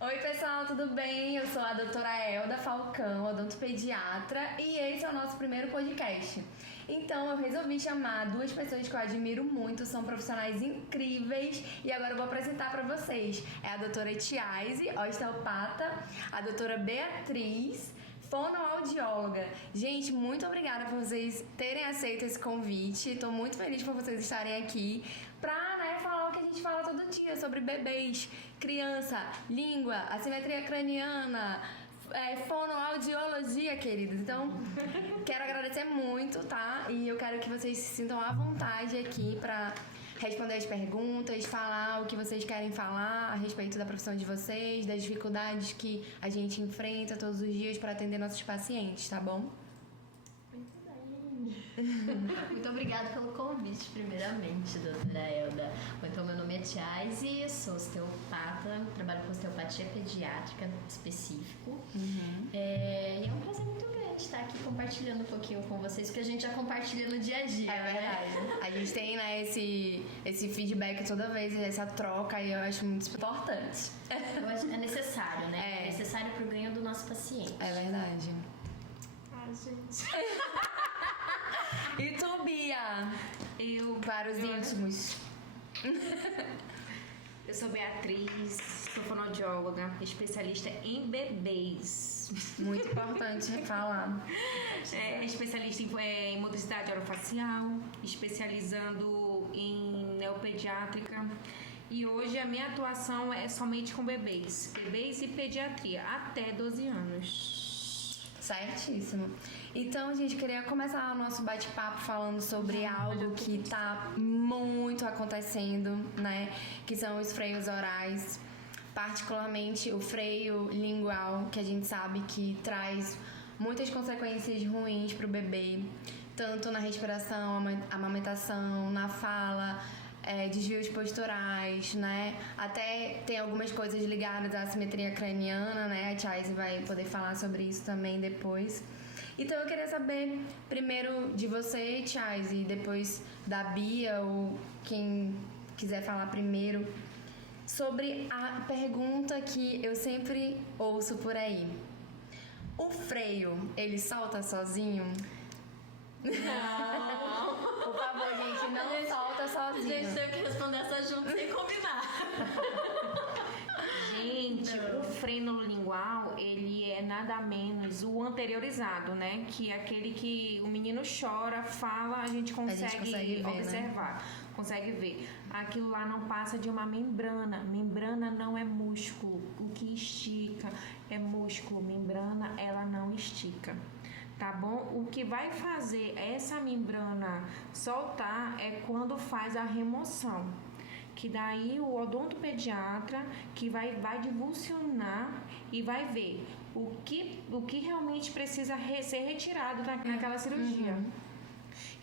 Oi pessoal, tudo bem? Eu sou a doutora Elda Falcão, odontopediatra, e esse é o nosso primeiro podcast. Então eu resolvi chamar duas pessoas que eu admiro muito, são profissionais incríveis, e agora eu vou apresentar para vocês. É a doutora Tiaise, osteopata, a doutora Beatriz, fonoaudióloga. Gente, muito obrigada por vocês terem aceito esse convite. Tô muito feliz por vocês estarem aqui pra, falar o que a gente fala todo dia sobre bebês, criança, língua, assimetria craniana, fonoaudiologia, queridos. Então, quero agradecer muito, tá? E eu quero que vocês se sintam à vontade aqui pra responder as perguntas, falar o que vocês querem falar a respeito da profissão de vocês, das dificuldades que a gente enfrenta todos os dias para atender nossos pacientes, tá bom? Muito bem. Muito obrigada pelo convite, primeiramente, doutora Elda. Então, meu nome é Tiaise, sou osteopata, trabalho com osteopatia pediátrica específico. E é um prazer muito grande estar aqui compartilhando um pouquinho com vocês, porque a gente já compartilha no dia a dia. É verdade. Né? A gente tem, esse feedback toda vez, essa troca, e eu acho muito importante. Eu acho, é necessário, né? É necessário pro ganho do nosso paciente. É verdade. Ai, gente. E tu, Bia? Para os íntimos. Eu sou Beatriz, sou fonoaudióloga, especialista em bebês. Muito importante falar. Especialista em motricidade orofacial, especializando em neopediátrica. E hoje a minha atuação é somente com bebês e pediatria, até 12 anos. Certíssimo. Então, gente, queria começar o nosso bate-papo falando sobre algo que tá muito acontecendo, né? Que são os freios orais, particularmente o freio lingual, que a gente sabe que traz muitas consequências ruins pro bebê, tanto na respiração, amamentação, na fala, desvios posturais, né? Até tem algumas coisas ligadas à assimetria craniana, né? A Tiaise vai poder falar sobre isso também depois. Então eu queria saber primeiro de você, Tiaise, e depois da Bia, ou quem quiser falar primeiro, sobre a pergunta que eu sempre ouço por aí. O freio, ele solta sozinho? Não. Por favor, gente, não solta sozinho. A gente teve que responder essa junto sem combinar. Gente, o freio lingual, ele é nada menos o anteriorizado, né? Que é aquele que o menino chora, fala, a gente consegue ver, observar, né? Consegue ver. Aquilo lá não passa de uma membrana. Membrana não é músculo. O que estica é músculo. Membrana, ela não estica. Tá bom? O que vai fazer essa membrana soltar é quando faz a remoção. Que daí o odontopediatra que vai divulsionar e vai ver o que realmente precisa ser retirado naquela cirurgia.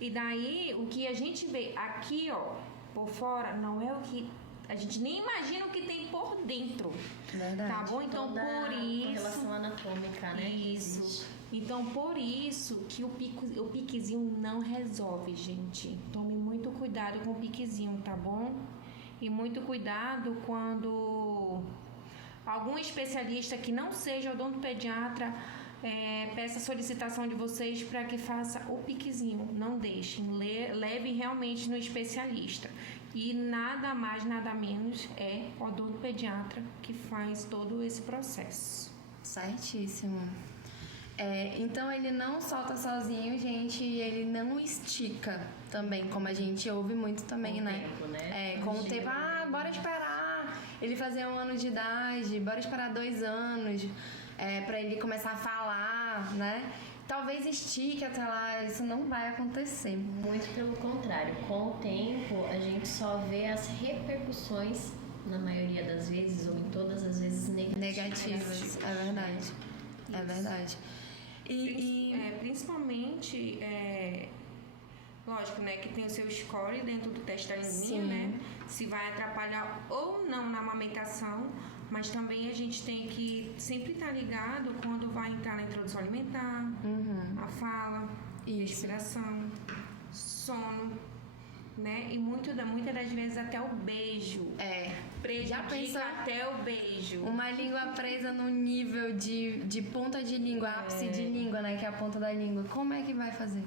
E daí o que a gente vê aqui, ó, por fora, não é o que a gente nem imagina o que tem por dentro. Verdade. Tá bom? Então, por isso... relação anatômica, né? Isso. Então, por isso que o piquezinho não resolve, gente. Tome muito cuidado com o piquezinho, tá bom? E muito cuidado quando algum especialista que não seja odontopediatra peça a solicitação de vocês para que faça o piquezinho. Não deixem, leve realmente no especialista. E nada mais, nada menos é o odontopediatra que faz todo esse processo. Certíssimo. Então ele não solta sozinho, gente, e ele não estica também, como a gente ouve muito também, com o tempo, né? Com o tempo, bora esperar ele fazer 1 ano de idade, bora esperar 2 anos pra ele começar a falar, né? Talvez estique até lá, isso não vai acontecer. Muito pelo contrário, com o tempo a gente só vê as repercussões, na maioria das vezes, ou em todas as vezes, negativas. É verdade. É verdade. Principalmente, lógico, né, que tem o seu score dentro do teste da linguinha, né? Se vai atrapalhar ou não na amamentação, mas também a gente tem que sempre estar ligado quando vai entrar na introdução alimentar, a fala, respiração, sono. né? E muitas das vezes até o beijo. Já Prejudica pensou? até o beijo. Uma língua presa no nível de ponta de língua, ápice de língua, né? Que é a ponta da língua. Como é que vai fazer?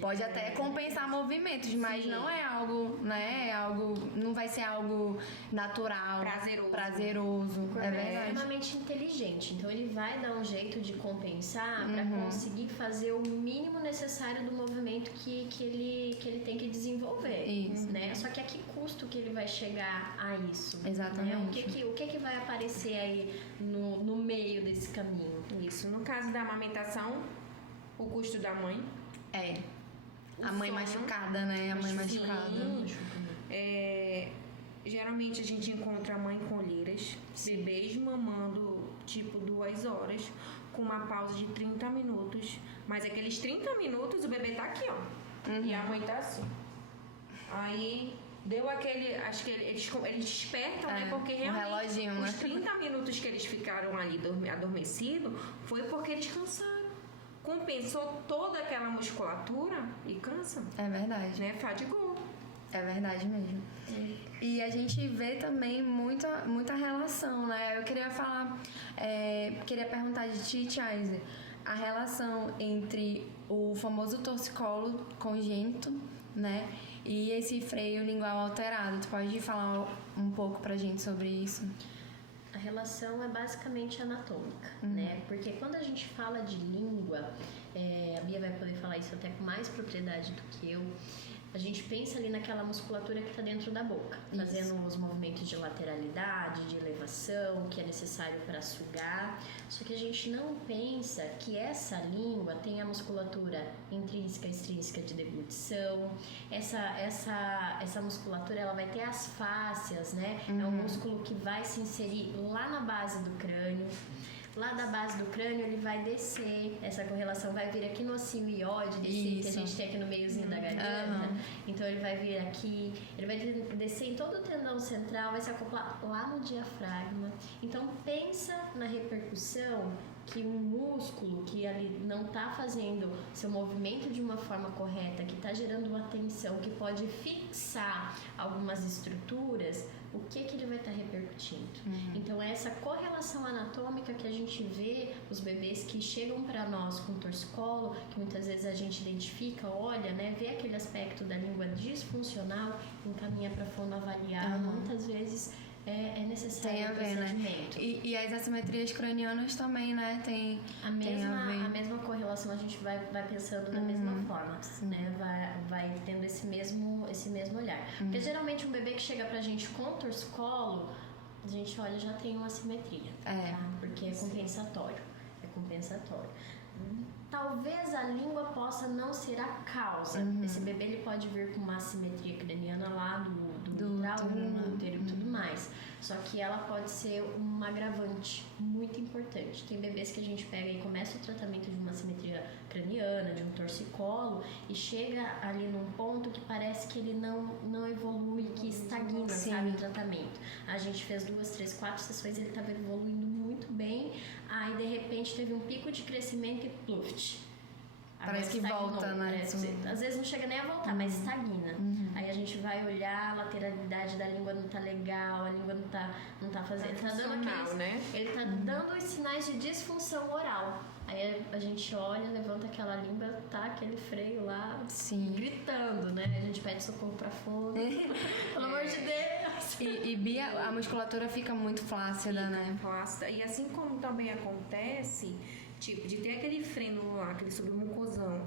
Pode até compensar movimentos, mas Sim. não é algo, né? É algo, não vai ser algo natural, prazeroso. O corpo É é verdade. extremamente inteligente, então ele vai dar um jeito de compensar para conseguir fazer o mínimo necessário do movimento que ele tem que desenvolver. Isso. Né? Só que a que custo que ele vai chegar a isso? Exatamente. Né? O que vai aparecer aí no meio desse caminho? Isso. No caso da amamentação, o custo da mãe. A mãe sono. machucada, né? A mãe machucada. Geralmente a gente encontra a mãe com olheiras, bebês mamando tipo 2 horas, com uma pausa de 30 minutos. Mas aqueles 30 minutos o bebê tá aqui, ó. E a mãe tá assim. Aí deu aquele. Acho que eles despertam, né? Porque realmente reloginho, os né? 30 minutos que eles ficaram ali adormecidos foi porque eles cansaram. Compensou toda aquela musculatura e cansa, É verdade. né? Fadigou. É verdade mesmo. E a gente vê também muita relação, né? Eu queria falar, queria perguntar de ti, Chaise, a relação entre o famoso torcicolo congênito, né? E esse freio lingual alterado. Tu pode falar um pouco pra gente sobre isso? A relação é basicamente anatômica, né? Porque quando a gente fala de língua, a Bia vai poder falar isso até com mais propriedade do que eu. A gente pensa ali naquela musculatura que está dentro da boca, fazendo os movimentos de lateralidade, de elevação, que é necessário para sugar. Só que a gente não pensa que essa língua tem a musculatura intrínseca e extrínseca de deglutição. Essa musculatura ela vai ter as fáscias, né? É um músculo que vai se inserir lá na base do crânio. Lá da base do crânio ele vai descer, essa correlação vai vir aqui no ossinho ióide, descer, que a gente tem aqui no meiozinho da garganta. Então ele vai vir aqui, ele vai descer em todo o tendão central, vai se acoplar lá no diafragma. Então pensa na repercussão que um músculo que ali não está fazendo seu movimento de uma forma correta, que está gerando uma tensão, que pode fixar algumas estruturas, o que ele vai estar repercutindo. Então é essa correlação anatômica que a gente vê os bebês que chegam para nós com torcicolo, que muitas vezes a gente identifica, olha, né, vê aquele aspecto da língua disfuncional, encaminha para fonoavaliar, muitas vezes é necessário Tem a ver, né? E as assimetrias cranianas também, né? Tem a mesma correlação, a gente vai pensando da mesma forma, né? Vai tendo esse mesmo olhar. Porque geralmente um bebê que chega pra gente com torcicolo, a gente olha, já tem uma assimetria, tá? Porque é compensatório. Talvez a língua possa não ser a causa. Esse bebê ele pode vir com uma assimetria craniana lá do mitral, no útero e tudo mais. Só que ela pode ser um agravante muito importante. Tem bebês que a gente pega e começa o tratamento de uma assimetria craniana, de um torcicolo, e chega ali num ponto que parece que ele não evolui, que estagna, sabe, o tratamento. A gente fez 2, 3, 4 sessões, ele estava evoluindo muito bem, aí de repente teve um pico de crescimento e pluft. Parece que volta, né? Às vezes não chega nem a voltar, mas estagna. Aí a gente vai olhar, a lateralidade da língua não tá legal, a língua não tá fazendo. Ele tá dando aqueles, né? Ele tá dando os sinais de disfunção oral. Aí a gente olha, levanta aquela língua, tá aquele freio lá gritando, né? A gente pede socorro pra fora. Pelo amor de Deus! E Bia, a musculatura fica muito flácida, né? Flácida. E assim como também acontece, tipo, de ter aquele freno lá, aquele submucosão,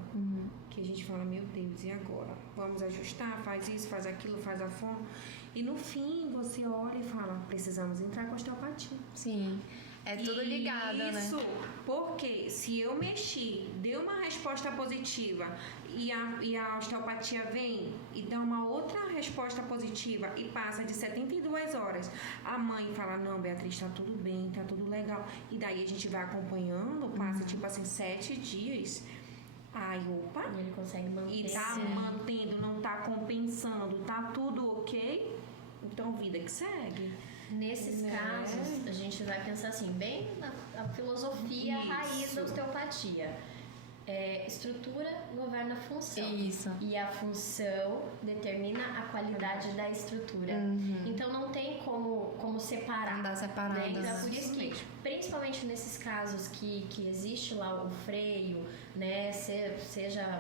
que a gente fala, meu Deus, e agora? Vamos ajustar, faz isso, faz aquilo, faz a fono. E no fim, você olha e fala, precisamos entrar com osteopatia. Sim, é tudo ligado, né? Isso, porque se eu mexi, deu uma resposta positiva e a osteopatia vem e dá uma outra resposta positiva e passa de 72 horas, a mãe fala, não, Beatriz, tá tudo bem, tá tudo legal. E daí a gente vai acompanhando, passa tipo assim 7 dias. Ai, opa. E ele consegue manter. E tá mantendo, não tá compensando, tá tudo ok? Então, vida que segue. Nesses casos, a gente vai pensar assim, bem na filosofia raiz da osteopatia. Estrutura governa função. Isso. E a função determina a qualidade da estrutura. Então não tem como separar. Não dá separado. Né? Então é por isso que, principalmente nesses casos que existe lá o freio, né? Seja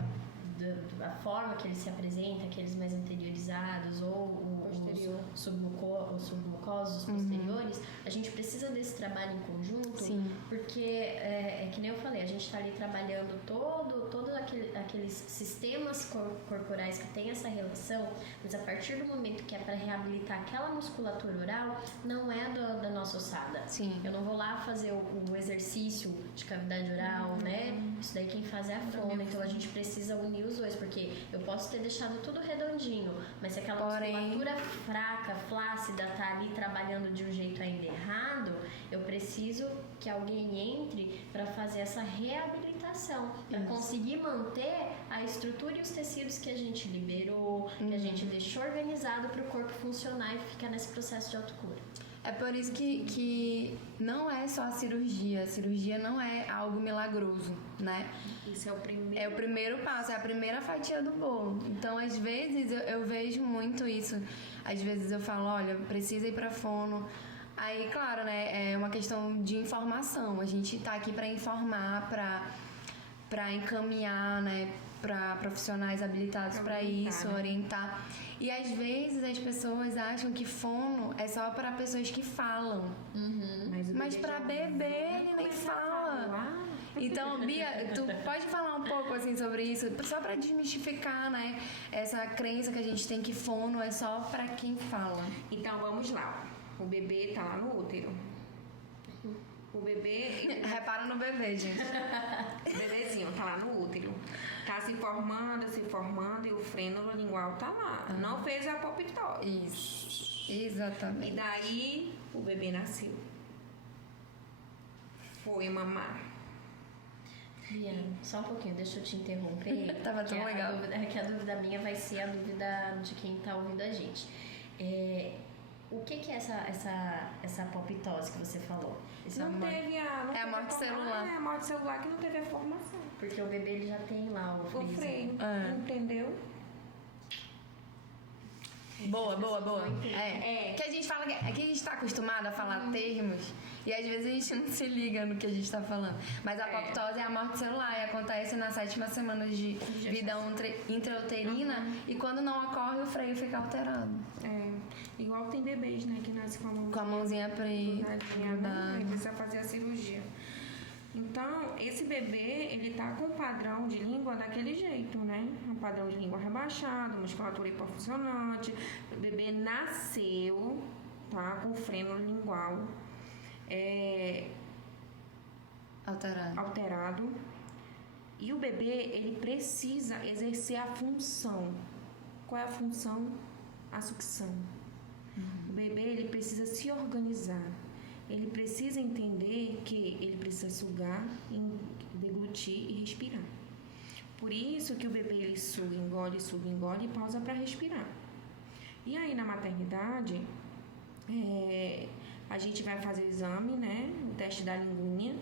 a forma que ele se apresenta, aqueles mais anteriorizados ou os submucosos posteriores, a gente precisa desse trabalho em conjunto. Sim. Porque é que nem eu falei, a gente está ali trabalhando todos aqueles sistemas corporais que tem essa relação, mas a partir do momento que é para reabilitar aquela musculatura oral, não é da nossa ossada. Sim. Eu não vou lá fazer o exercício de cavidade oral, né? Isso daí quem faz é a fono, então a gente precisa unir os dois, porque eu posso ter deixado tudo redondinho, mas se aquela musculatura fraca, flácida, tá ali trabalhando de um jeito ainda errado, eu preciso que alguém entre para fazer essa reabilitação, para conseguir manter a estrutura e os tecidos que a gente liberou, que a gente deixou organizado para o corpo funcionar e ficar nesse processo de autocura. É por isso que não é só a cirurgia não é algo milagroso, né? Isso é o primeiro. É o primeiro passo, é a primeira fatia do bolo. Então, às vezes, eu vejo muito isso. Às vezes eu falo, olha, precisa ir pra fono. Aí, claro, né, é uma questão de informação. A gente tá aqui pra informar, pra encaminhar, né, pra profissionais habilitados pra isso, né? orientar. E às vezes as pessoas acham que fono é só para pessoas que falam. Mas para bebê ele nem fala. Então, Bia, tu pode falar um pouco assim sobre isso, só para desmistificar, né, essa crença que a gente tem que fono é só para quem fala. Então vamos lá. O bebê tá lá no útero. O bebê. Repara no bebê, gente. O bebezinho tá lá no útero. Tá se formando e o frênulo lingual tá lá. Não fez a apoptose. Isso. E Exatamente. daí o bebê nasceu. Foi mamar. Bia, só um pouquinho, deixa eu te interromper. Tava tão legal. Que a dúvida minha vai ser a dúvida de quem tá ouvindo a gente. O que é essa apoptose que você falou? Não teve a morte celular. É a morte celular que não teve a formação. Porque o bebê ele já tem lá o freio. Entendeu? Boa. Que a gente fala que a gente tá acostumado a falar termos e às vezes a gente não se liga no que a gente tá falando. Mas a apoptose é a morte celular e acontece na 7ª semana de vida intrauterina e quando não ocorre o freio fica alterado. Igual tem bebês, né, que nascem com a mãozinha preta. Né, precisa fazer a cirurgia. Então, esse bebê, ele tá com o padrão de língua daquele jeito, né? Um padrão de língua rebaixado, musculatura hipofuncionante. O bebê nasceu, tá? Com o frênulo lingual alterado. E o bebê, ele precisa exercer a função. Qual é a função? A sucção. O bebê, ele precisa se organizar. Ele precisa entender que ele precisa sugar, deglutir e respirar. Por isso que o bebê ele suga, engole e pausa para respirar. E aí na maternidade, a gente vai fazer o exame, né, o teste da linguinha,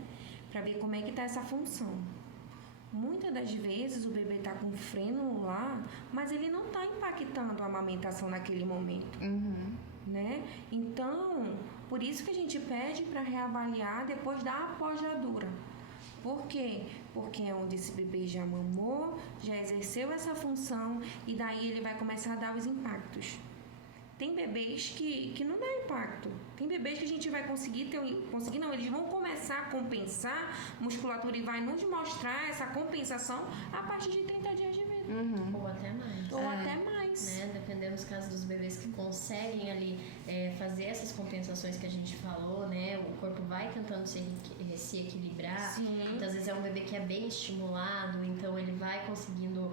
para ver como é que tá essa função. Muitas das vezes o bebê tá com freno lá, mas ele não tá impactando a amamentação naquele momento. Né? Então, por isso que a gente pede para reavaliar depois da apojadura. Por quê? Porque é onde esse bebê já mamou, já exerceu essa função e daí ele vai começar a dar os impactos. Tem bebês que não dá impacto. Tem bebês que a gente vai conseguir não, eles vão começar a compensar a musculatura e vai nos mostrar essa compensação a partir de 30 dias de vida. Ou até mais. Até mais. Né? Dependendo dos casos dos bebês que conseguem ali fazer essas compensações que a gente falou, né? O corpo vai tentando se equilibrar. Sim. Então, às vezes é um bebê que é bem estimulado, então ele vai conseguindo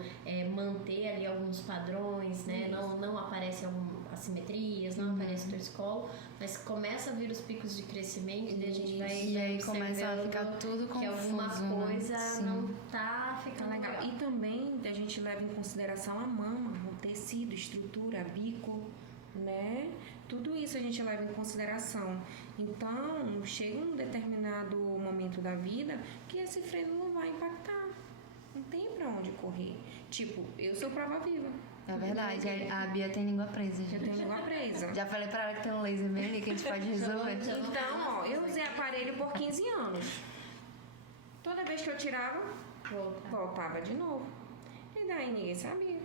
manter ali alguns padrões, né? Não aparecem assimetrias, não aparece torcicolo, mas começa a vir os picos de crescimento e a gente vai e aí começa a ficar tudo confuso, que alguma coisa né? não tá ficando legal. E também a gente leva em consideração a mama, o tecido, estrutura, bico, né? Tudo isso a gente leva em consideração. Então, chega um determinado momento da vida que esse freio não vai impactar. Não tem pra onde correr. Tipo, eu sou prova viva. É verdade, a Bia tem língua presa. Eu tenho língua presa. Já falei pra ela que tem um laser bem ali que a gente pode resolver. Então, ó, eu usei aparelho por 15 anos. Toda vez que eu tirava, voltava de novo. E daí ninguém sabia.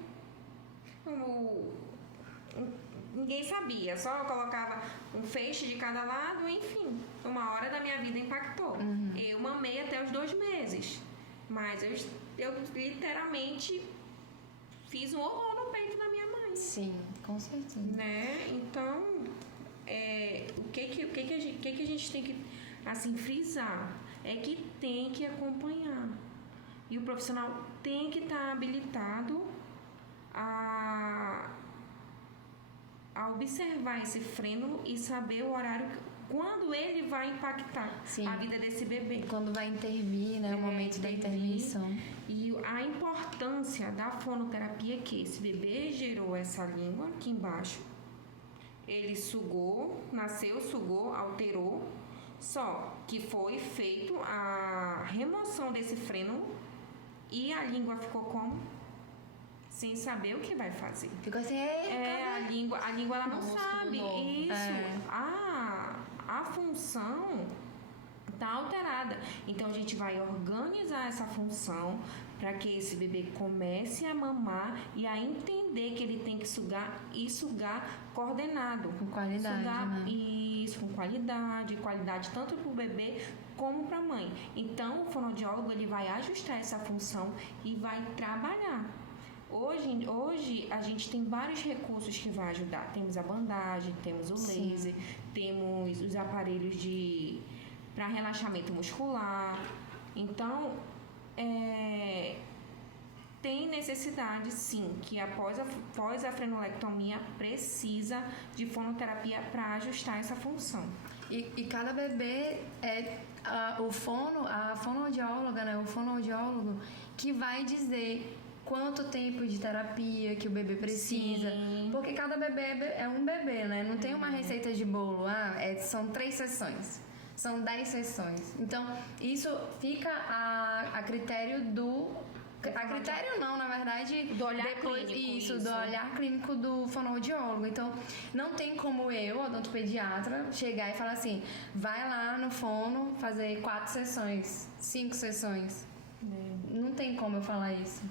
Ninguém sabia, só colocava um feixe de cada lado, enfim. Uma hora da minha vida impactou. Eu mamei até os 2 meses. Mas eu literalmente fiz um horror no peito da minha mãe. Sim, com certeza. Né? Então, o que a gente tem que, assim, frisar? É que tem que acompanhar. E o profissional tem que estar habilitado a observar esse freno e saber o horário, quando ele vai impactar a vida desse bebê. Quando vai intervir, né? O momento da intervenção. E a importância da fonoterapia é que esse bebê gerou essa língua aqui embaixo. Ele sugou, nasceu, sugou, alterou. Só que foi feito a remoção desse freno e a língua ficou como? Sem saber o que vai fazer. Ficou assim, a língua ela não sabe. Isso. A função está alterada. Então a gente vai organizar essa função para que esse bebê comece a mamar e a entender que ele tem que sugar e sugar coordenado. Com qualidade, né? Isso, com qualidade tanto para o bebê como para a mãe. Então o fonoaudiólogo ele vai ajustar essa função e vai trabalhar. Hoje a gente tem vários recursos que vão ajudar. Temos a bandagem, temos o laser, temos os aparelhos para relaxamento muscular. Então, tem necessidade, sim, que após a frenolectomia precisa de fonoterapia para ajustar essa função. E cada bebê a fonoaudióloga, né? O fonoaudiólogo que vai dizer quanto tempo de terapia que o bebê precisa. Sim. Porque cada bebê é um bebê, né? Não tem uma receita de bolo. São 3 sessões. São 10 sessões. Então, isso fica a critério do... A critério não, na verdade... Do olhar clínico. Isso, do olhar clínico do fonoaudiólogo. Então, não tem como eu, odontopediatra, chegar e falar assim, vai lá no fono fazer 4 sessões, 5 sessões. Não tem como eu falar isso.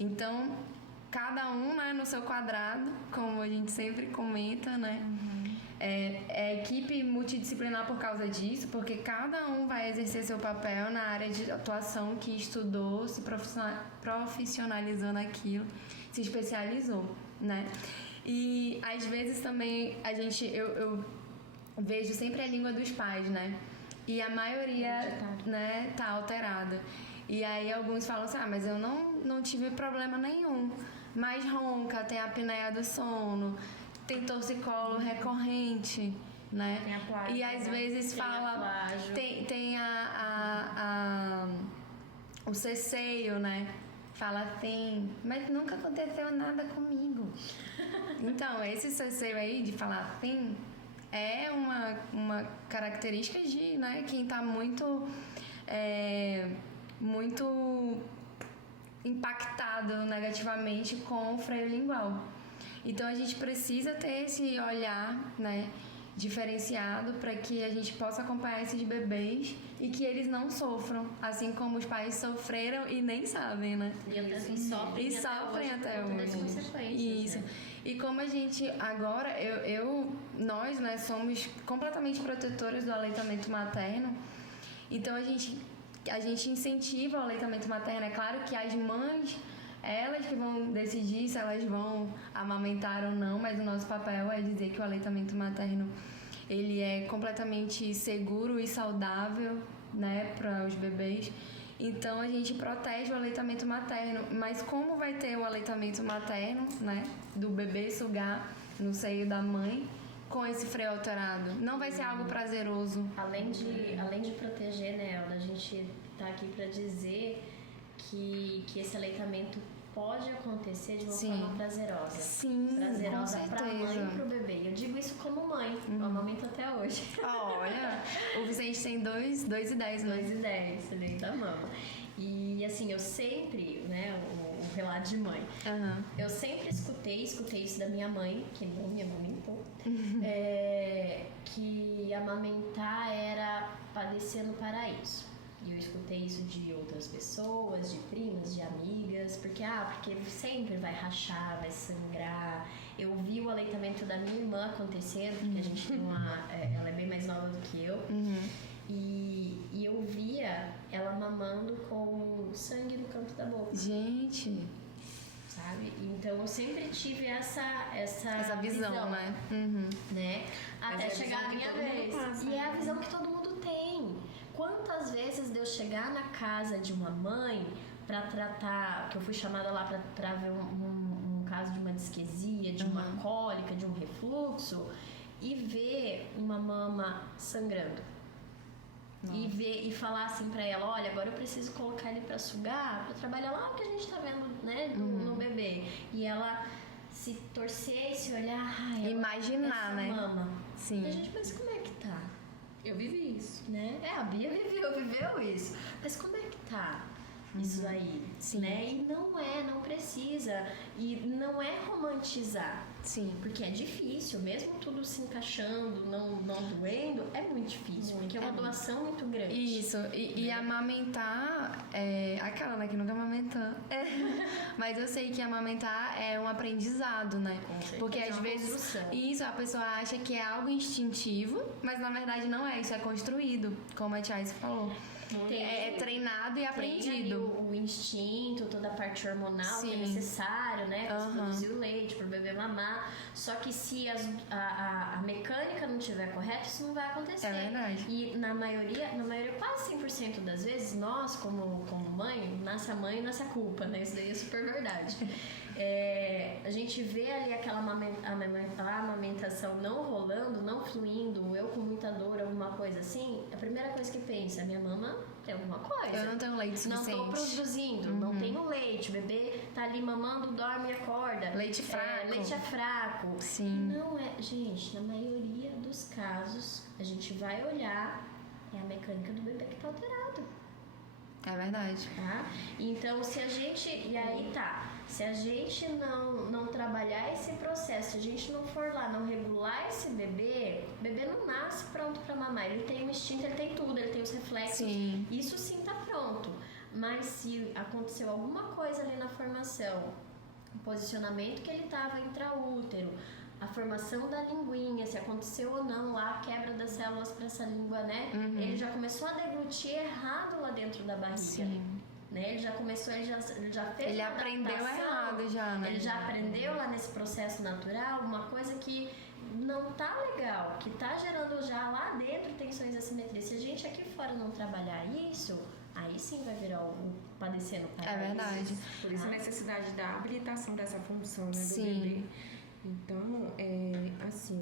Então, cada um, né, no seu quadrado, como a gente sempre comenta, né? É equipe multidisciplinar por causa disso, porque cada um vai exercer seu papel na área de atuação que estudou, se profissionalizou naquilo, se especializou, né? E às vezes também eu vejo sempre a língua dos pais, né? E a maioria, né, tá alterada. E aí alguns falam assim, mas eu não tive problema nenhum. Mas ronca, tem a apneia do sono, tem torcicolo recorrente, né? Tem a plágio, e às vezes fala... Tem o ceceio, né? Fala tem, mas nunca aconteceu nada comigo. Então, esse ceceio aí de falar tem é uma característica de, né, quem tá muito impactado negativamente com o freio lingual. Então a gente precisa ter esse olhar, né, diferenciado para que a gente possa acompanhar esses bebês e que eles não sofram, assim como os pais sofreram e nem sabem, né? E sofrem até hoje. Isso. E como a gente agora, nós, né, somos completamente protetoras do aleitamento materno, então a gente incentiva o aleitamento materno. É claro que as mães, elas que vão decidir se elas vão amamentar ou não, mas o nosso papel é dizer que o aleitamento materno ele é completamente seguro e saudável, né, para os bebês. Então a gente protege o aleitamento materno, mas como vai ter o aleitamento materno, né, do bebê sugar no seio da mãe com esse freio alterado? Não vai ser algo prazeroso. Além de proteger, né, Elda, a gente tá aqui para dizer que esse aleitamento pode acontecer de uma forma prazerosa. Sim, prazerosa com pra certeza. mãe e pro bebê. Eu digo isso como mãe, eu amamento até hoje. Olha, o Vicente tem 2 e 10, né? 2 e 10, lei da mão. E assim, eu sempre, né, o relato de mãe, eu sempre escutei isso da minha mãe, que não me amamentou, que amamentar era padecer no paraíso. E eu escutei isso de outras pessoas, de primas, de amigas, porque sempre vai rachar, vai sangrar. Eu vi o aleitamento da minha irmã acontecendo, porque a gente tem ela é bem mais nova do que eu. E eu via ela mamando com sangue no canto da boca. Gente. Sabe? Então eu sempre tive essa visão, né? Né? Até chegar a minha vez. Passa, e é a visão que todo mundo tem. Quantas vezes de eu chegar na casa de uma mãe pra tratar, que eu fui chamada lá pra ver um caso de uma disquesia, de uma cólica, de um refluxo, e ver uma mama sangrando. E falar assim pra ela, olha, agora eu preciso colocar ele pra sugar, pra trabalhar lá o que a gente tá vendo, né, no bebê. E ela se torcer, se olhar, imaginar, né? Mama. Sim. E a gente, mas como é que tá? Eu vivi isso. Né? A Bia viveu isso. Mas como é que tá isso aí? Sim. Né? E não precisa. E não é romantizar. Sim. Porque é difícil, mesmo tudo se encaixando, não doendo, é muito difícil, porque é uma doação muito grande. Isso, e amamentar é aquela, né, que nunca amamentou. Mas eu sei que amamentar é um aprendizado, né? Porque às vezes isso a pessoa acha que é algo instintivo, mas na verdade não é, isso é construído, como a Chais falou. É treinado e aprendido. O instinto, toda a parte hormonal que é necessário, né? Pra produzir o leite, pro bebê mamar. Só que se a mecânica não estiver correta, isso não vai acontecer. É verdade. E na maioria, quase 100% das vezes, nós, como mãe, nasce a mãe e nasce a culpa, né? Isso daí é super verdade. A gente vê ali aquela amamentação não rolando, não fluindo, eu com muita dor, alguma coisa assim, a primeira coisa que pensa, minha mama tem alguma coisa. Eu não tenho leite suficiente. Não tô produzindo, não tenho leite, o bebê tá ali mamando, dorme e acorda. Leite fraco. Leite é fraco. Sim. Não é, gente, na maioria dos casos, a gente vai olhar, é a mecânica do bebê que tá alterado. É verdade. Tá? Então, se a gente não trabalhar esse processo, se a gente não for lá, não regular esse bebê, o bebê não nasce pronto para mamar. Ele tem o instinto, ele tem tudo, ele tem os reflexos. Sim. Isso sim tá pronto. Mas se aconteceu alguma coisa ali na formação, o posicionamento que ele tava intraútero, a formação da linguinha, se aconteceu ou não lá, a quebra das células para essa língua, né? Ele já começou a deglutir errado lá dentro da barriga. Sim. Né? Ele já começou, ele já fez ele uma aprendeu adaptação, errado já, né? Ele já aprendeu lá nesse processo natural uma coisa que não tá legal, que tá gerando já lá dentro tensões e assimetrias. Se a gente aqui fora não trabalhar isso, aí sim vai virar o padecendo paraíso. É verdade. Por isso a necessidade da habilitação dessa função, né, do Sim. bebê. Então, assim,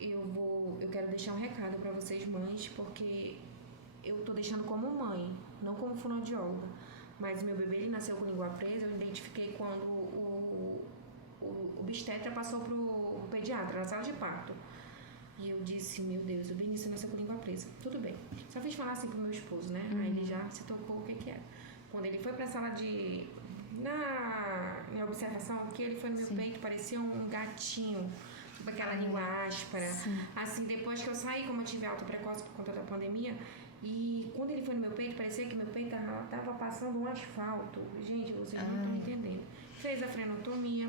eu quero deixar um recado para vocês mães, porque eu tô deixando como mãe, não como fonoaudióloga. Mas meu bebê, ele nasceu com língua presa, eu identifiquei quando o obstetra passou pro pediatra, na sala de parto. E eu disse, meu Deus, o Benício nasceu com língua presa. Tudo bem. Só fiz falar assim pro meu esposo, né? Aí ele já se tocou o que era. Quando ele foi pra sala na observação, que ele foi no meu peito, parecia um gatinho, com aquela língua áspera. Sim. Assim, depois que eu saí, como eu tive alta precoce por conta da pandemia, e quando ele foi no meu peito, parecia que meu peito tava passando um asfalto. Gente, vocês não estão entendendo. Fez a frenotomia,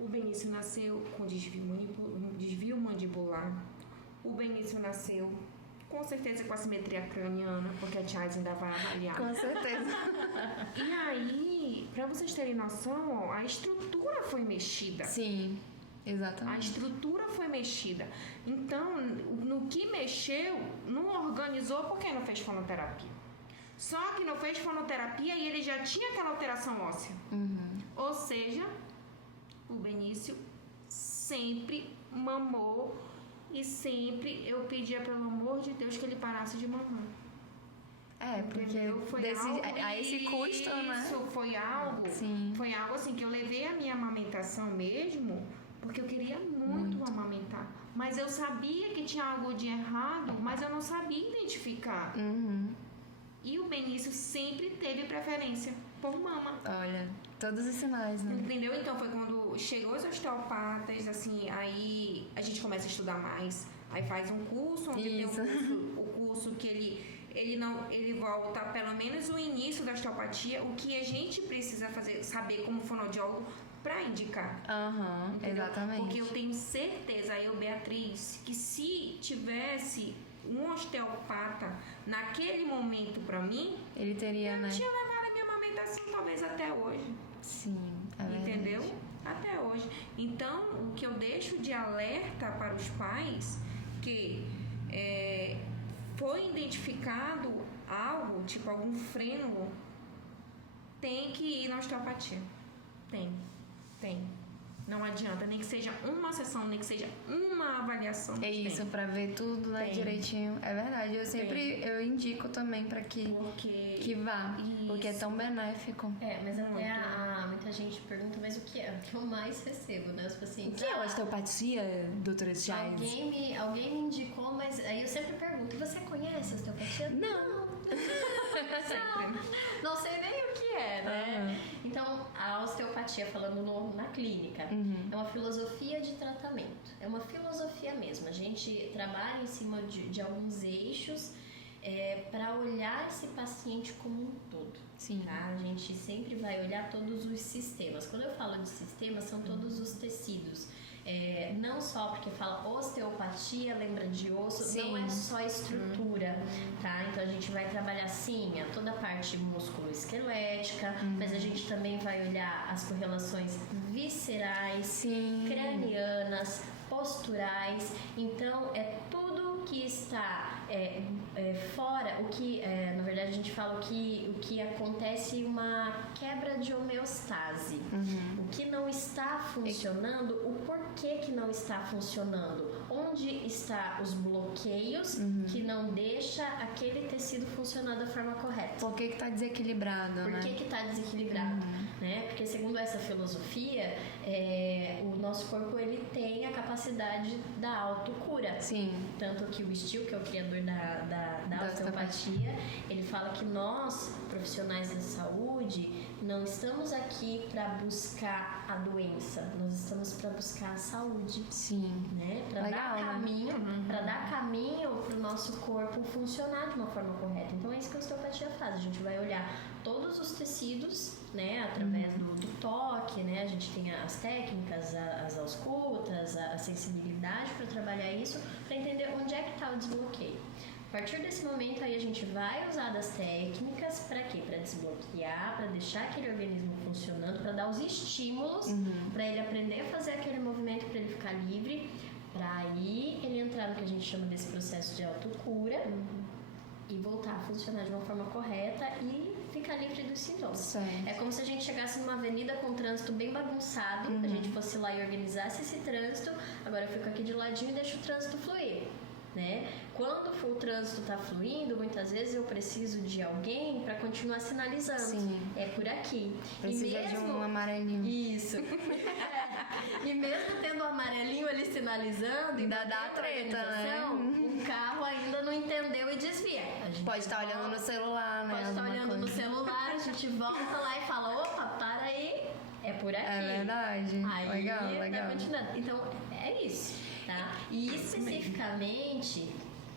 o Benício nasceu com desvio mandibular, o Benício nasceu com certeza com a simetria craniana, porque a Chais ainda vai avaliar. Com certeza. E aí, pra vocês terem noção, ó, a estrutura foi mexida. Sim, exatamente. A estrutura foi mexida. Então, no que mexeu, não organizou porque não fez fonoterapia. Só que não fez fonoterapia e ele já tinha aquela alteração óssea. Ou seja, o Benício sempre mamou e sempre eu pedia, pelo amor de Deus, que ele parasse de mamar. Porque foi algo, a esse custo, né? Isso foi algo assim que eu levei a minha amamentação mesmo, porque eu queria muito amamentar. Mas eu sabia que tinha algo de errado, mas eu não sabia identificar. E o Benício sempre teve preferência por mama. Olha, todos os sinais, né? Entendeu? Então foi quando chegou os osteopatas, assim, aí a gente começa a estudar mais. Aí faz um curso, onde tem o curso que ele volta pelo menos o início da osteopatia, o que a gente precisa saber como fonoaudiólogo para indicar. Exatamente. Porque eu tenho certeza, eu, Beatriz, que se tivesse um osteopata naquele momento para mim, ele teria, né? tinha levado a minha amamentação talvez até hoje. Sim, entendeu? Até hoje. Então, o que eu deixo de alerta para os pais que foi identificado algo, tipo algum freno, tem que ir na osteopatia. Tem. Não adianta, nem que seja uma sessão, nem que seja uma avaliação. É isso, pra ver tudo, né, direitinho. É verdade, eu sempre indico também pra que vá, isso. porque é tão benéfico. Mas até muita gente pergunta, mas o que é? O que eu mais recebo, né, os pacientes. O que é osteopatia, doutora Jais? Alguém me indicou, mas aí eu sempre pergunto, você conhece osteopatia? Não. Não sei nem o que é, né? Então, a osteopatia, falando na clínica, é uma filosofia de tratamento. É uma filosofia mesmo. A gente trabalha em cima de alguns eixos para olhar esse paciente como um todo. Sim. Tá? A gente sempre vai olhar todos os sistemas. Quando eu falo de sistemas, são todos os tecidos. Não só porque fala osteopatia, lembra de osso, Sim. não é só estrutura, tá? Então a gente vai trabalhar sim toda a parte musculoesquelética, mas a gente também vai olhar as correlações viscerais, Sim. cranianas, posturais. Então é tudo que está fora, o que na verdade a gente fala o que acontece uma quebra de homeostase, o que não está funcionando, o porquê que não está funcionando, onde está os bloqueios que não deixa aquele tecido funcionar da forma correta. Por que tá desequilibrado, Por né? que está desequilibrado? Né? Porque segundo essa filosofia, o nosso corpo ele tem a capacidade da autocura. Sim. Tanto que o Steele, que é o criador da osteopatia, ele fala que nós, profissionais da saúde, não estamos aqui para buscar a doença, nós estamos para buscar a saúde. Sim. Né? Para dar caminho para o nosso corpo funcionar de uma forma correta. Então é isso que a osteopatia faz. A gente vai olhar todos os tecidos, né, através do toque, né? A gente tem as técnicas, as auscultas, a sensibilidade para trabalhar isso, para entender onde é que está o desbloqueio. A partir desse momento aí a gente vai usar das técnicas para quê? Para desbloquear, para deixar aquele organismo funcionando, para dar os estímulos, para ele aprender a fazer aquele movimento, para ele ficar livre, para aí ele entrar no que a gente chama desse processo de autocura e voltar a funcionar de uma forma correta e ficar livre dos sintomas. Certo. É como se a gente chegasse numa avenida com um trânsito bem bagunçado, a gente fosse lá e organizasse esse trânsito, agora eu fico aqui de ladinho e deixo o trânsito fluir. Né? Quando o trânsito está fluindo, muitas vezes eu preciso de alguém para continuar sinalizando. Sim. É por aqui. Precisa de um amarelinho. Isso. E mesmo tendo o amarelinho ali sinalizando, ainda dá treta, né? O carro ainda não entendeu e desvia. Pode estar olhando no celular, né? Pode estar olhando no celular, a gente volta lá e fala, opa, para aí, é por aqui. É verdade. Aí, legal. Então, é isso. Tá? E especificamente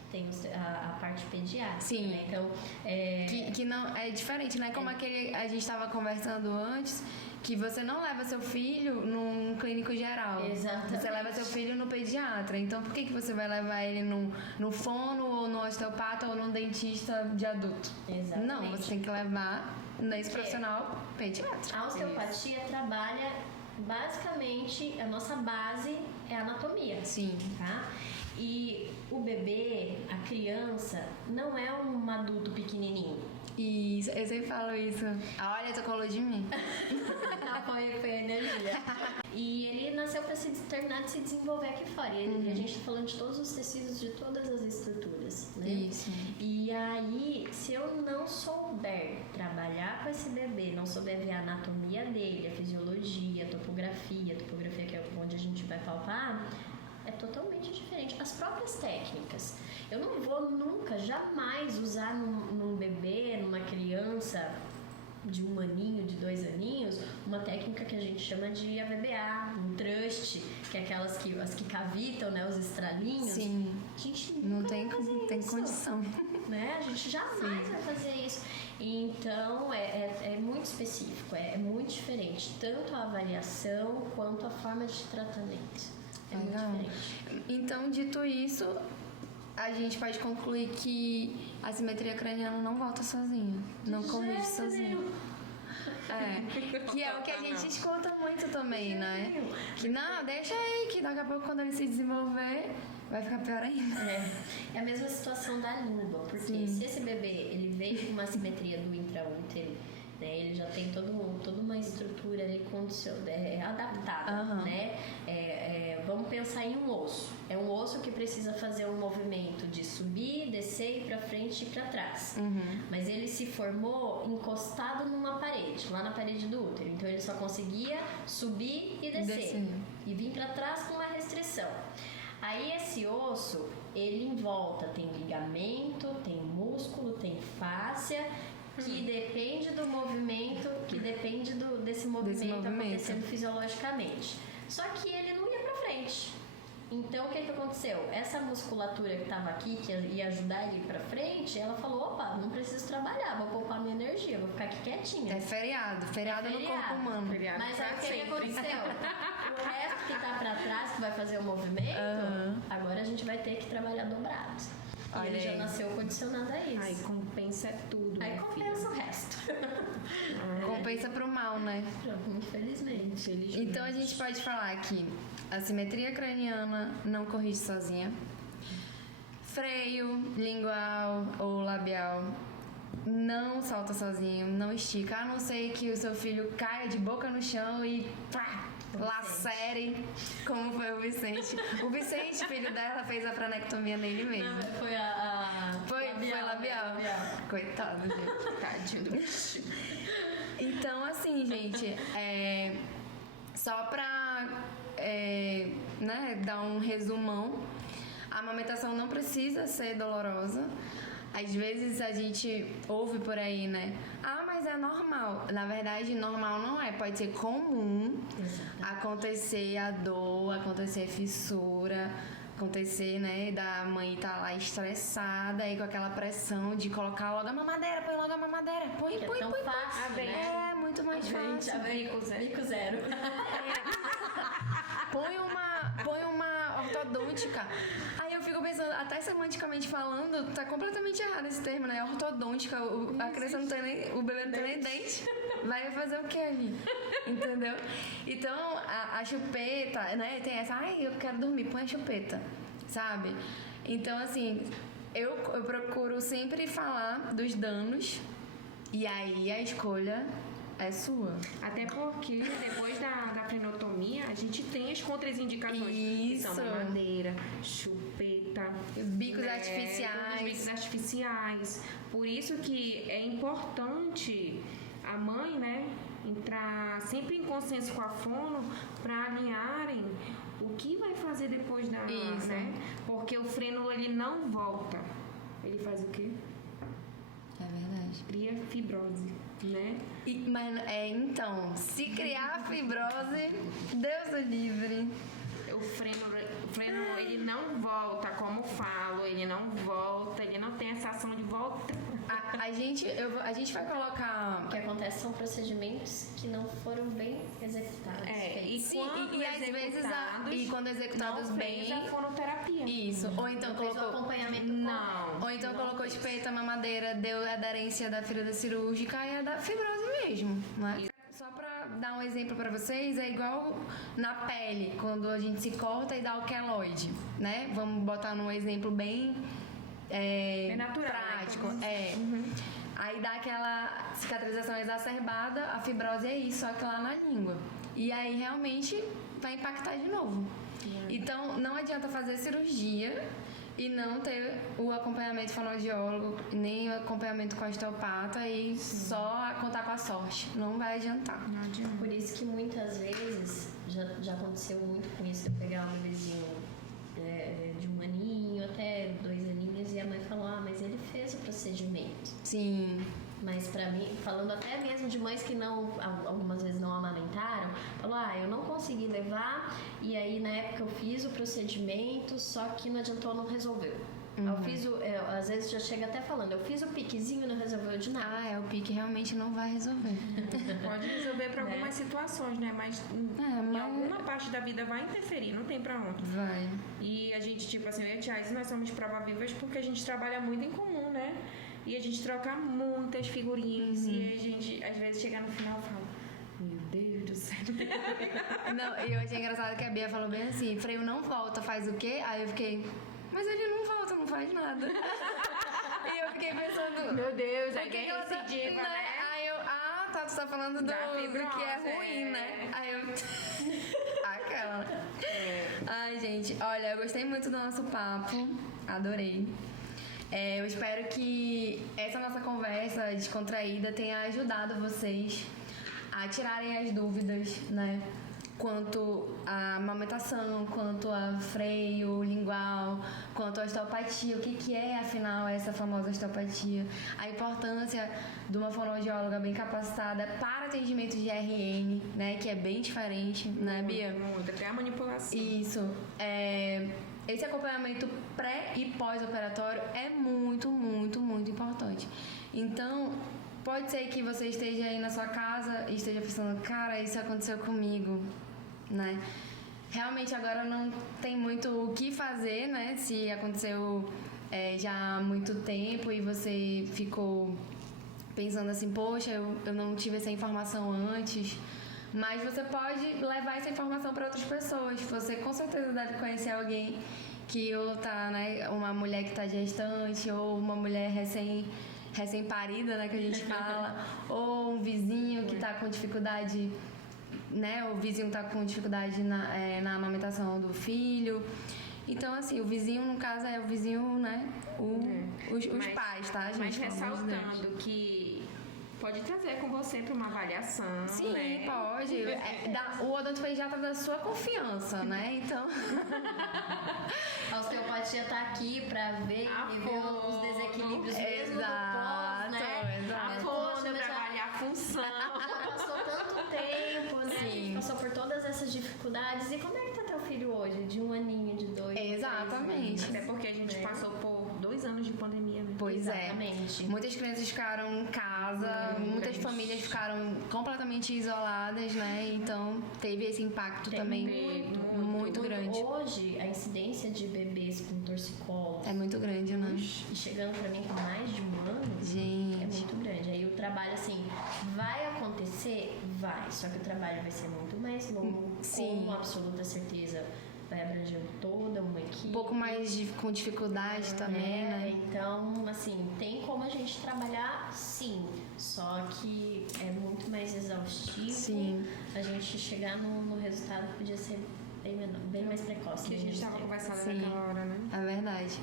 tem a parte pediátrica. Sim. Né? Então, que não é diferente, né? Como aquele a gente estava conversando antes, que você não leva seu filho num clínico geral. Exatamente. Você leva seu filho no pediatra. Então, por que você vai levar ele no fono ou no osteopata ou num dentista de adulto? Exatamente. Não, você tem que levar nesse profissional pediatra. A osteopatia trabalha basicamente, a nossa base é a anatomia. Sim. Tá? E o bebê, a criança, não é um adulto pequenininho. Isso, eu sempre falo isso. Olha, tu colou de mim. Foi a energia. E ele nasceu para terminar de se desenvolver aqui fora. E a gente tá falando de todos os tecidos, de todas as estruturas, né? Isso. E aí, se eu não souber trabalhar com esse bebê, não souber ver a anatomia dele, a fisiologia, a topografia que é onde a gente vai palpar, é totalmente diferente. As próprias técnicas. Eu não vou nunca, jamais usar num bebê, numa criança de 1 aninho, de 2 aninhos, uma técnica que a gente chama de AVBA, um thrust, que é aquelas as que cavitam, né, os estralinhos. Sim. A gente Não nunca tem, vai fazer tem isso, condição. né? A gente jamais vai fazer isso. Então, é muito específico, é muito diferente, tanto a avaliação quanto a forma de tratamento. É Legal. muito diferente. Então, dito isso, a gente pode concluir que a simetria craniana não volta sozinha, não corrige sozinha. Que é o que a gente escuta muito também, né? Que não, deixa aí, que daqui a pouco quando ele se desenvolver, vai ficar pior ainda. É a mesma situação da língua, porque se esse bebê ele veio com uma simetria do intraútero, né, ele já tem toda uma estrutura ali adaptada, né? Vamos pensar em um osso. É um osso que precisa fazer um movimento de subir, descer, ir pra frente e ir pra trás. Mas ele se formou encostado numa parede, lá na parede do útero. Então ele só conseguia subir e descer. E vir pra trás com uma restrição. Aí esse osso, ele em volta tem ligamento, tem músculo, tem fáscia, que depende do movimento, que depende desse movimento acontecendo fisiologicamente. Só que ele não ia pra frente. Então o que aconteceu? Essa musculatura que estava aqui, que ia ajudar ele pra frente, ela falou, opa, não preciso trabalhar, vou poupar minha energia, vou ficar aqui quietinha. É feriado no corpo humano. Mas aí o que aconteceu? O resto que tá pra trás, que vai fazer o movimento, agora a gente vai ter que trabalhar dobrado. E ele já nasceu condicionado a isso. Aí compensa tudo. Aí compensa o resto. Compensa pro mal, né? Infelizmente. Então a gente pode falar que a simetria craniana não corrige sozinha. Freio lingual ou labial não salta sozinho, não estica, a não ser que o seu filho caia de boca no chão e lacere, como foi o Vicente. O Vicente, filho dela, fez a franectomia nele mesmo. Não, foi Foi labial. Coitado, gente. Tadinho do bicho. Então, assim, gente, só pra dar um resumão, a amamentação não precisa ser dolorosa. Às vezes a gente ouve por aí, né? Ah, mas é normal. Na verdade, normal não é. Pode ser comum acontecer a dor, acontecer a fissura, acontecer, né, da mãe estar lá estressada aí com aquela pressão de colocar logo a mamadeira, põe logo a mamadeira, põe. Fácil, né? É muito mais fácil. Bico zero. Põe uma ortodôntica. Aí eu fico pensando, até semanticamente falando, tá completamente errado esse termo, né? Ortodôntica, a criança não tem nem, o bebê não tem nem dente. Vai fazer o que ali? Entendeu? Então, a chupeta, né? Tem essa, eu quero dormir, põe a chupeta, sabe? Então, assim, eu procuro sempre falar dos danos e aí a escolha é sua. Até porque depois da frenotomia a gente tem as contraindicações. Isso. Que são mamadeira, chupeta, Bicos né, artificiais. todos os bicos artificiais. Por isso que é importante a mãe, né, entrar sempre em consenso com a fono para alinharem o que vai fazer depois da, Isso. né? Porque o frênulo ele não volta. Ele faz o quê? É verdade. Cria fibrose, né? Então, se criar fibrose, Deus o livre. O frênulo ele não volta, como falo, ele não volta, ele não tem essa ação de volta. A gente vai colocar. O que acontece são procedimentos que não foram bem executados. Quando executados não bem. Fez a fonoterapia. Isso. Ou então Fez o colocou. acompanhamento Não. Ou então Não colocou fez. chupeta, mamadeira, deu aderência da ferida cirúrgica e é da fibrose mesmo, né? Só pra dar um exemplo pra vocês, é igual na pele, quando a gente se corta e dá o queloide, né? Vamos botar num exemplo bem natural, prático. né? Aí dá aquela cicatrização exacerbada, a fibrose é isso, só que lá na língua. E aí realmente vai impactar de novo. Então não adianta fazer cirurgia e não ter o acompanhamento fonoaudiólogo, nem o acompanhamento com osteopata e só contar com a sorte. Não vai adiantar. Por isso que muitas vezes, já aconteceu muito com isso, de eu pegar um bebezinho e a mãe falou, mas ele fez o procedimento. Sim. Mas pra mim, falando até mesmo de mães que não, algumas vezes não amamentaram, falou, eu não consegui levar, e aí na época eu fiz o procedimento, só que não adiantou, não resolveu. Eu fiz às vezes já chega até falando, eu fiz o piquezinho e não resolveu de nada. O pique realmente não vai resolver. Pode resolver para algumas situações, né? Mas em alguma parte da vida vai interferir, não tem pra onde. Vai. E a gente, tipo assim, eu e a Thiago, nós somos prova vivas porque a gente trabalha muito em comum, né? E a gente troca muitas figurinhas e a gente, às vezes, chega no final e fala, meu Deus do céu. Não, e eu achei engraçado que a Bia falou bem assim, freio não volta, faz o quê? Aí eu fiquei, mas ele não volta, não faz nada. E eu fiquei pensando, Meu Deus, por aí que é ela tá, recidiva, né? Aí eu, tá, tu tá falando do que é ruim, né? Aí eu... Aquela. Ai, gente, olha, eu gostei muito do nosso papo, adorei. Eu espero que essa nossa conversa descontraída tenha ajudado vocês a tirarem as dúvidas, né? Quanto à amamentação, quanto a freio lingual, quanto à osteopatia, o que é afinal essa famosa osteopatia, a importância de uma fonoaudióloga bem capacitada para atendimento de RN, né? Que é bem diferente, né, Bia? Muito, até a manipulação. Isso. Esse acompanhamento pré e pós-operatório é muito, muito, muito importante. Então, pode ser que você esteja aí na sua casa e esteja pensando, cara, isso aconteceu comigo, né? Realmente agora não tem muito o que fazer, né? Se aconteceu já há muito tempo e você ficou pensando assim, poxa, eu não tive essa informação antes. Mas você pode levar essa informação para outras pessoas. Você com certeza deve conhecer alguém que ou tá, né, uma mulher que tá gestante ou uma mulher recém-parida, né, que a gente fala, ou um vizinho que tá com dificuldade, né, o vizinho tá com dificuldade na amamentação do filho. Então, assim, o vizinho, no caso, é o vizinho, né, os pais, tá, gente? Mas ressaltando que pode trazer com você para uma avaliação. Sim, né? pode. O odontopediatra da sua confiança, né? Então. A osteopatia tá aqui pra ver e ver os desequilíbrios mesmo do pós, né? Exato. Poxa, pra avaliar a função. Já passou tanto tempo, né? Sim. A gente passou por todas essas dificuldades. E como é que tá teu filho hoje? De 1 aninho, de 2? Exatamente. Até porque a gente passou por 2 anos de pandemia, né? Pois Exatamente. Muitas crianças ficaram em casa, muitas famílias ficaram completamente isoladas, né? Então teve esse impacto também muito grande. Hoje, a incidência de bebês com torcicolo É muito grande, né? e chegando pra mim com mais de 1 ano, Gente. é muito grande. Aí o trabalho, assim, vai acontecer? Vai. Só que o trabalho vai ser muito mais longo, Sim. com absoluta certeza. Vai abranger toda uma equipe. Um pouco mais com dificuldade também, né? Então, assim, tem como a gente trabalhar, sim. Só que é muito mais exaustivo. Sim. A gente chegar no resultado que podia ser bem mais precoce. Que a gente estava conversando naquela hora, né? É verdade.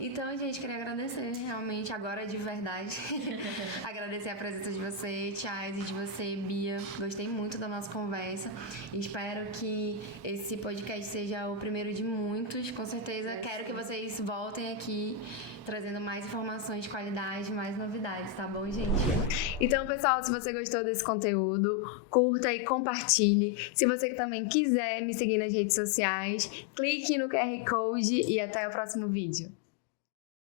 Então, gente, queria agradecer realmente, agora de verdade. Agradecer a presença de você, Thiago, e de você, Bia. Gostei muito da nossa conversa. Espero que esse podcast seja o primeiro de muitos. Com certeza, quero que vocês voltem aqui trazendo mais informações de qualidade, mais novidades, tá bom, gente? Então, pessoal, se você gostou desse conteúdo, curta e compartilhe. Se você também quiser me seguir nas redes sociais, clique no QR Code e até o próximo vídeo.